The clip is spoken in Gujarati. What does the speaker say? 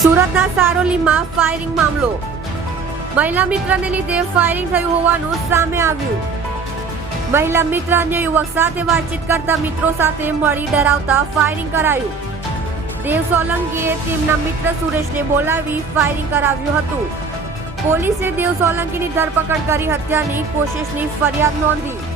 સુરતના સારોલીમાં ફાયરિંગ મામલો. મહિલા મિત્રને લીધે ફાયરિંગ થયું હોવાનું સામે આવ્યું. મહિલા મિત્ર અન્ય યુવક સાથે વાતચીત કરતા મિત્રો સાથે મળી ડરાવતા ફાયરિંગ કરાયું. દેવ સોલંકીએ તેમના મિત્ર સુરેશને બોલાવી ફાયરિંગ કરાવ્યું હતું. પોલીસે દેવ સોલંકીની ધરપકડ કરી હત્યાની કોશિશની ફરિયાદ નોંધી.